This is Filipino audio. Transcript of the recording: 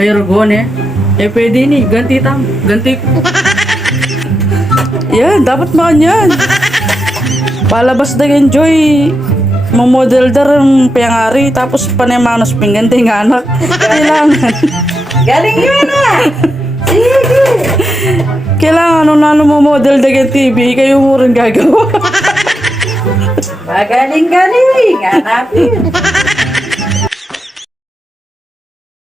Ay, Rogon eh. Eh, pwede ni. Ganti tam. Ganti ko. Yan, dapat makan yan. Palabas na enjoy. Mamodel dar ang piyangari. Tapos panemanos pingganti ng anak. Kailangan. Galing yun ah. Sige. Kailangan ano mo model dagan TV. Kayo mo rin gagawa. Magaling-galing. Hanapin.